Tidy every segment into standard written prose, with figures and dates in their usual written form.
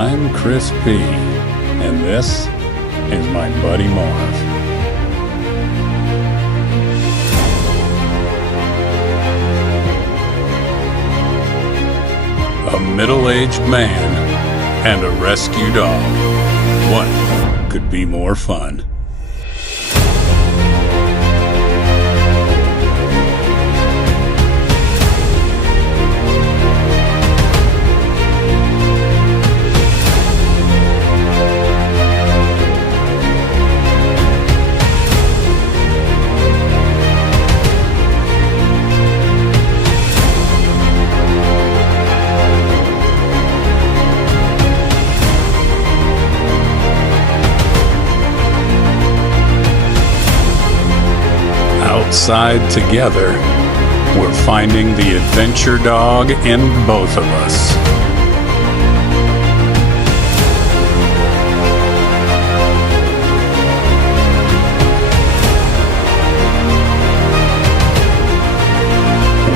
I'm Chris P, and this is my buddy Marv. A middle-aged man and a rescue dog. What could be more fun? Outside together, we're finding the adventure dog in both of us.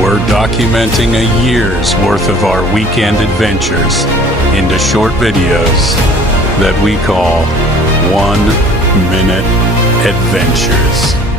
We're documenting a year's worth of our weekend adventures into short videos that we call 1-Minute Adventures.